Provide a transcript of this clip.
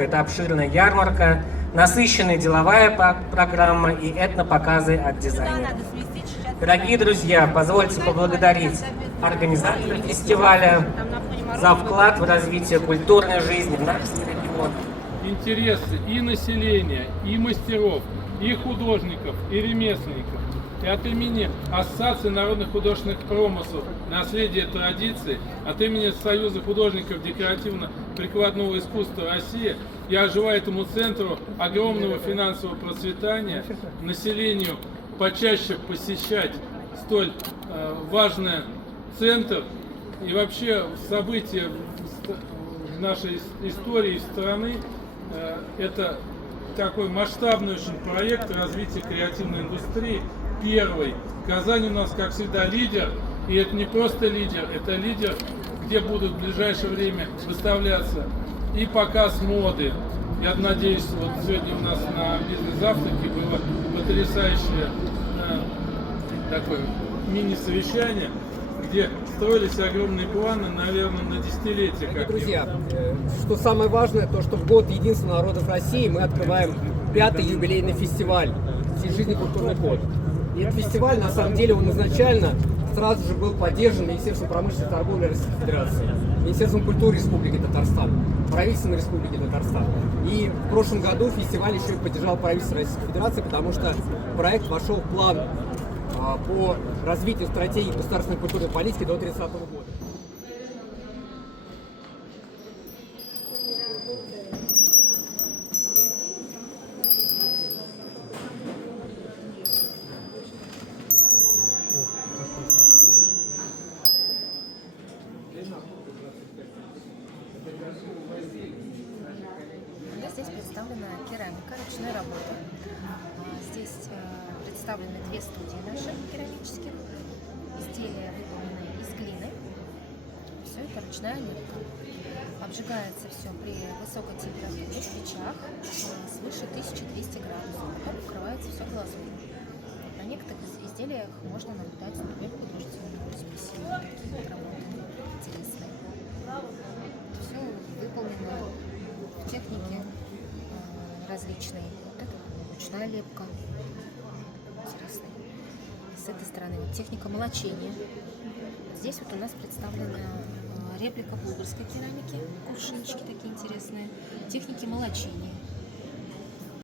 Петербург – это обширная ярмарка, насыщенная деловая программа и этнопоказы от дизайнеров. Дорогие друзья, позвольте поблагодарить организаторов фестиваля за вклад в развитие культурной жизни в нашем регионе. Интересы и населения, и мастеров, и художников, и ремесленников. И от имени Ассоциации народных художественных промыслов «Наследие традиций», от имени Союза художников декоративно-прикладного искусства России я желаю этому центру огромного финансового процветания, населению почаще посещать столь важный центр и вообще события в нашей истории страны. Это такой масштабный очень проект развития креативной индустрии. Первый. Казань у нас, как всегда, лидер. И это не просто лидер, это лидер, где будут в ближайшее время выставляться и показ моды. Я надеюсь, вот сегодня у нас на бизнес-завтраке было потрясающее такое мини-совещание, где строились огромные планы, наверное, на десятилетия. Друзья, что самое важное, то что в год единства народов России мы открываем 5-й юбилейный фестиваль «Всежизненный культурный код». И этот фестиваль, на самом деле, он изначально сразу же был поддержан Министерством промышленности и торговли Российской Федерации, Министерством культуры Республики Татарстан, правительством Республики Татарстан. И в прошлом году фестиваль еще и поддержал правительство Российской Федерации, потому что проект вошел в план по развитию стратегии государственной культурной политики до 30 года. Здесь представлена керамика, ручная работа. Здесь представлены 2 студии наших керамических. Изделия выполнены из глины. Все это ручная лепка. Обжигается все при высокой температуре в печах свыше 1200 градусов. Потом покрывается все глазурью. На некоторых изделиях можно наблюдать, например, художественную роспись. Такие вот работы интересные. Все выполнено в технике различной. Вот это ручная лепка. Интересная. С этой стороны вот техника молочения. Здесь вот у нас представлена реплика булгарской керамики. Кувшинчики такие интересные. Техники молочения.